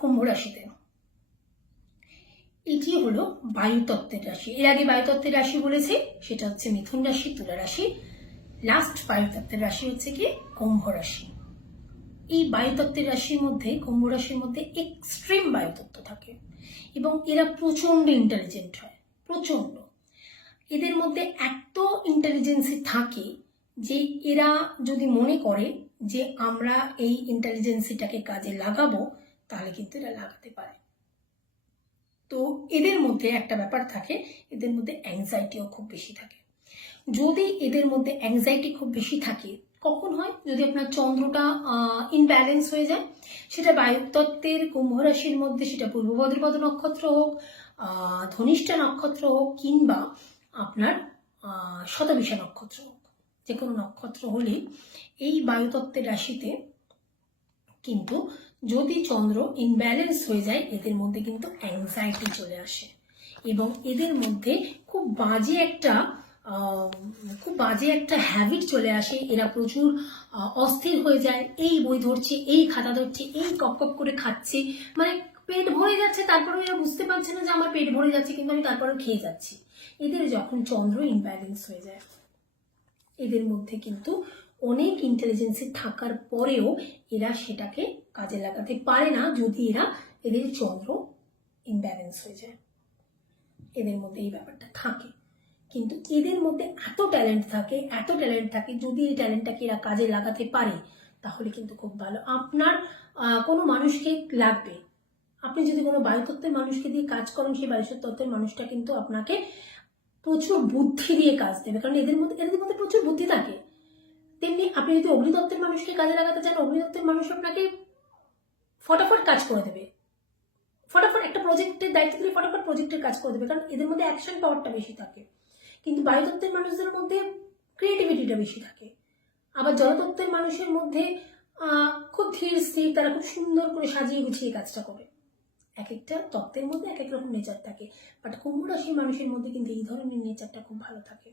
কুম্ভ রাশিতে। এটি হলো বায়ুতত্ত্বের রাশি। এর আগে বায়ুতত্ত্বের রাশি বলেছি, সেটা হচ্ছে মিথুন রাশি, তুলা রাশি। লাস্ট বায়ুতত্ত্বের রাশি হচ্ছে কি? কুম্ভ রাশি। এই বায়ুতত্ত্বের রাশির মধ্যে, কুম্ভ রাশির মধ্যে এক্সট্রিম বায়ুতত্ত্ব থাকে এবং এরা প্রচণ্ড ইন্টেলিজেন্ট হয় প্রচণ্ড এদের মধ্যে এত ইন্টেলিজেন্সি থাকে যে এরা যদি মনে করে যে আমরা এই ইন্টেলিজেন্সিটাকে কাজে লাগাবো তাহলে কিন্তু এরা লাগাতে পারে। তো এদের মধ্যে একটা ব্যাপার থাকে, এদের মধ্যে অ্যাংজাইটিও খুব বেশি থাকে। যদি এদের মধ্যে অ্যাংজাইটি খুব বেশি থাকে, কখন হয়? যদি আপনার চন্দ্রটা ইনব্যালেন্স হয়ে যায়, সেটা বায়ুতত্ত্বের কুম্ভ রাশির মধ্যে, সেটা পূর্ব ভদ্রপদ নক্ষত্র হোক ধনিষ্ঠা নক্ষত্র হোক, কিংবা আপনার শতবিশা নক্ষত্র হোক যে কোনো নক্ষত্র হলে এই বায়ুতত্ত্বের রাশিতে কিন্তু যদি চন্দ্র ইনব্যালেন্স হয়ে যায়, এদের মধ্যে কিন্তু অ্যাংজাইটি চলে আসে। এবং এদের মধ্যে খুব বাজে একটা খুব বাজে একটা হ্যাবিট চলে আসে। এরা প্রচুর অস্থির হয়ে যায়। এই বই ধরছে, এই খাতা ধরছে, এই কপ কপ করে খাচ্ছে। মানে পেট ভরে যাচ্ছে, তারপরেও এরা বুঝতে পারছে না যে আমার পেট ভরে যাচ্ছে, কিন্তু আমি তারপরেও খেয়ে যাচ্ছি। এদের যখন চন্দ্র ইনব্যালেন্স হয়ে যায়, এদের মধ্যে কিন্তু অনেক ইন্টেলিজেন্সি থাকার পরেও এরা সেটাকে কাজে লাগাতে পারে না যদি এরা এদের চন্দ্র ইনব্যালেন্স হয়ে যায়। এদের মধ্যে এই ব্যাপারটা থাকে। কিন্তু এদের মধ্যে এত ট্যালেন্ট থাকে, এত ট্যালেন্ট থাকে, যদি এই ট্যালেন্টটাকে এরা কাজে লাগাতে পারে, তাহলে কিন্তু খুব ভালো। আপনার কোনো মানুষকে লাগবে। আপনি যদি কোনো বায়ুতত্ত্বের মানুষকে দিয়ে কাজ করেন, সেই বায়ুতত্ত্বের মানুষটা কিন্তু আপনাকে প্রচুর বুদ্ধি দিয়ে কাজ দেবে। কারণ এদের মধ্যে এদের মধ্যে প্রচুর বুদ্ধি থাকে। তেমনি আপনি যদি অগ্নিতত্ত্বের মানুষকে কাজে লাগাতে চান অগ্নিতত্ত্বের মানুষ আপনাকে ফটাফট কাজ করে দেবে। ফটাফট একটা প্রজেক্টের দায়িত্ব দিলে ফটাফট প্রজেক্টের কাজ করে দেবে, কারণ এদের মধ্যে অ্যাকশন পাওয়ারটা বেশি থাকে। কিন্তু বায়ুতত্ত্বের মানুষদের মধ্যে ক্রিয়েটিভিটিটা বেশি থাকে। আবার জলতত্ত্বের মানুষের মধ্যে খুব ধীর স্থির, তারা খুব সুন্দর করে সাজিয়ে গুছিয়ে কাজটা করে। এক একটা তত্ত্বের মধ্যে এক এক রকম নেচার থাকে। বাট কুম্ভ রাশির মানুষের মধ্যে কিন্তু এই ধরনের নেচারটা খুব ভালো থাকে।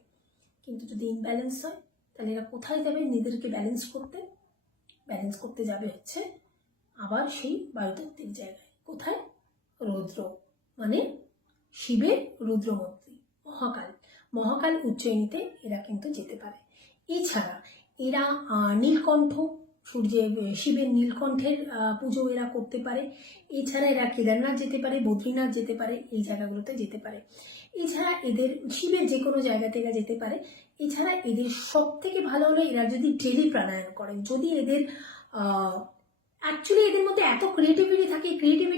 কিন্তু যদি ইনব্যালেন্স হয় তাহলে এরা কোথায় যাবে নিজেদেরকে ব্যালেন্স করতে? ব্যালেন্স করতে যাবে হচ্ছে আবার সেই বায়ুতত্ত্বের জায়গায়। কোথায়? রৌদ্র। মানে শিবের রুদ্রমন্ত্রী মহাকাল। মহাকাল উজ্জয়িনীতে এরা কিন্তু যেতে পারে। এছাড়া এরা নীলকণ্ঠ সূর্যের শিবের নীলকণ্ঠের পুজো এরা করতে পারে। এছাড়া এরা কেদারনাথ যেতে পারে, বদ্রীনাথ যেতে পারে, এই জায়গাগুলোতে যেতে পারে। এছাড়া এদের শিবের যে কোনো জায়গাতে এরা যেতে পারে। এছাড়া এদের সব থেকে ভালো হলো এরা যদি ডেলি প্রাণায়াম করেন। যদি এদের অ্যাকচুয়ালি এদের মধ্যে এত ক্রিয়েটিভিটি থাকে ক্রিয়েটিভিটি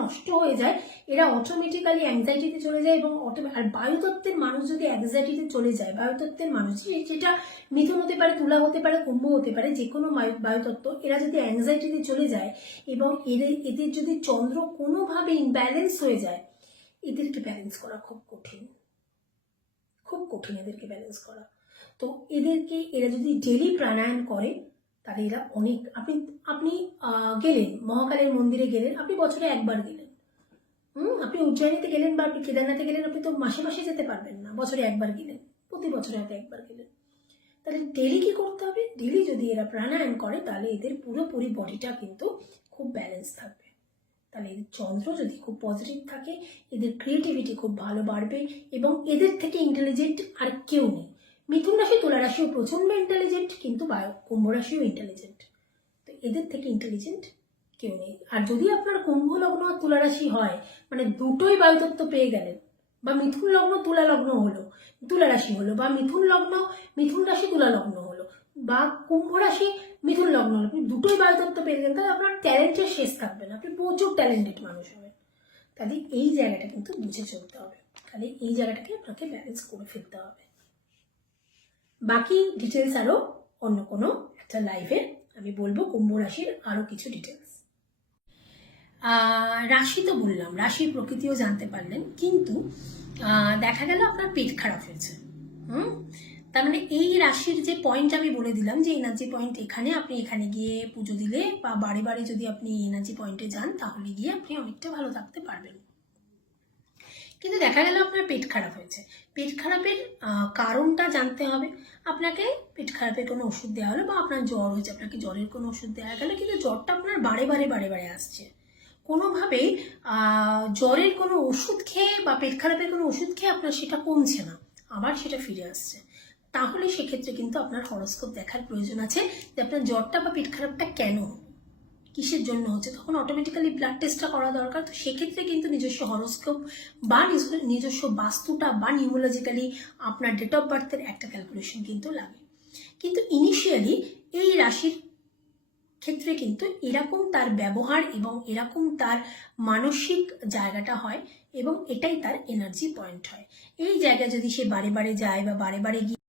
নষ্ট হয়ে যায়, এরা অটোমেটিক্যালি অ্যাংজাইটিতে চলে যায় এবং আর বায়ুতত্ত্বের মানুষ যদি অ্যাংজাইটিতে চলে যায়, বায়ুতত্ত্বের মানুষ যেটা মিথুন হতে পারে, তুলা হতে পারে, কুম্ভ হতে পারে যে কোনো বায়ু বায়ুতত্ত্ব, এরা যদি অ্যাংজাইটিতে চলে যায় এবং এদের এদের যদি চন্দ্র কোনোভাবে ইনব্যালেন্স হয়ে যায়, এদেরকে ব্যালেন্স করা খুব কঠিন। খুব কঠিন এদেরকে ব্যালেন্স করা। তো এদেরকে, এরা যদি ডেলি প্রাণায়াম করে তাহলে এরা অনেক, আপনি আপনি গেলেন, মহাকালের মন্দিরে গেলেন, আপনি বছরে একবার গেলেন। হুম, আপনি উজ্জয়িনীতে গেলেন বা আপনি কেদারনাথে গেলেন, আপনি তো মাসে মাসে যেতে পারবেন না, বছরে একবার গেলেন, প্রতি বছরে হয়তো একবার গেলেন। তাহলে ডেলি কি করতে হবে? ডেলি যদি এরা প্রাণায়াম করে, তাহলে এদের পুরোপুরি বডিটা কিন্তু খুব ব্যালেন্স থাকবে। তাহলে এদের চন্দ্র যদি খুব পজিটিভ থাকে, এদের ক্রিয়েটিভিটি খুব ভালো বাড়বে এবং এদের থেকে ইন্টেলিজেন্ট আর কেউ নেই। মিথুন রাশি, তুলা রাশিও প্রচণ্ড ইন্টেলিজেন্ট কিন্তু কুম্ভ রাশিও ইন্টেলিজেন্ট তো এদের থেকে ইন্টেলিজেন্ট কেউ নেই। আর যদি আপনার কুম্ভ লগ্ন তুলা রাশি হয় মানে দুটোই বায়ুতত্ত্ব পেয়ে গেলেন, বা মিথুন লগ্ন, তুলা লগ্ন হলো, তুলা রাশি হলো, বা মিথুন লগ্ন, মিথুন রাশি, তুলা লগ্ন হলো, বা কুম্ভ রাশি, মিথুন লগ্ন হলো, আপনি দুটোই বায়ুতত্ত্ব পেয়ে গেলেন, তাহলে আপনার ট্যালেন্টের শেষ থাকবে না, আপনি প্রচুর ট্যালেন্টেড মানুষ হবেন। তাহলে এই জায়গাটা কিন্তু বুঝে চলতে হবে। তাহলে এই জায়গাটাকে আপনাকে ব্যালেন্স করে ফেলতে হবে। বাকি ডিটেলস আরও অন্য কোনো একটা লাইভে আমি বলব কুম্ভ রাশির আরও কিছু ডিটেলস রাশি তো বললাম, রাশির প্রকৃতিও জানতে পারলেন, কিন্তু দেখা গেল আপনার পেট খারাপ হয়েছে। হুম? তার মানে এই রাশির যে পয়েন্ট আমি বলে দিলাম, যে এনার্জি পয়েন্ট এখানে আপনি এখানে গিয়ে পুজো দিলে বা বারে বারে যদি আপনি এনার্জি পয়েন্টে যান, তাহলে গিয়ে আপনি অনেকটা ভালো থাকতে পারবেন। কিন্তু দেখা গেল আপনার পেট খারাপ হয়েছে। পেট খারাপের কারণটা জানতে হবে। আপনাকে পেট খারাপের কোনো ওষুধ দেওয়া হলো বা আপনার জ্বর হয়েছে, আপনাকে জ্বরের কোনো ওষুধ দেওয়া গেল, কিন্তু জ্বরটা আপনার বারে বারে বারে বারে আসছে। কোনোভাবেই জ্বরের কোনো ওষুধ খেয়ে বা পেট খারাপের কোনো ওষুধ খেয়ে আপনার সেটা কমছে না, আবার সেটা ফিরে আসছে। তাহলে সেক্ষেত্রে কিন্তু আপনার হরস্কোপ দেখার প্রয়োজন আছে যে আপনার জ্বরটা বা পেট খারাপটা কেন? কিসের জন্য হচ্ছে? তখন অটোমেটিক্যালি ব্লাড টেস্টটা করা দরকার। তো সেক্ষেত্রে কিন্তু নিজস্ব হরস্কোপ বা নিজস্ব বাস্তুটা বা নিউমোলজিক্যালি আপনার ডেট অফ বার্থের একটা ক্যালকুলেশন কিন্তু লাগে। কিন্তু ইনিশিয়ালি এই রাশির ক্ষেত্রে কিন্তু এরকম তার ব্যবহার এবং এরকম তার মানসিক জায়গাটা হয় এবং এটাই তার এনার্জি পয়েন্ট হয়। এই জায়গায় যদি সে বারে বারে যায় বা বারে বারে গিয়ে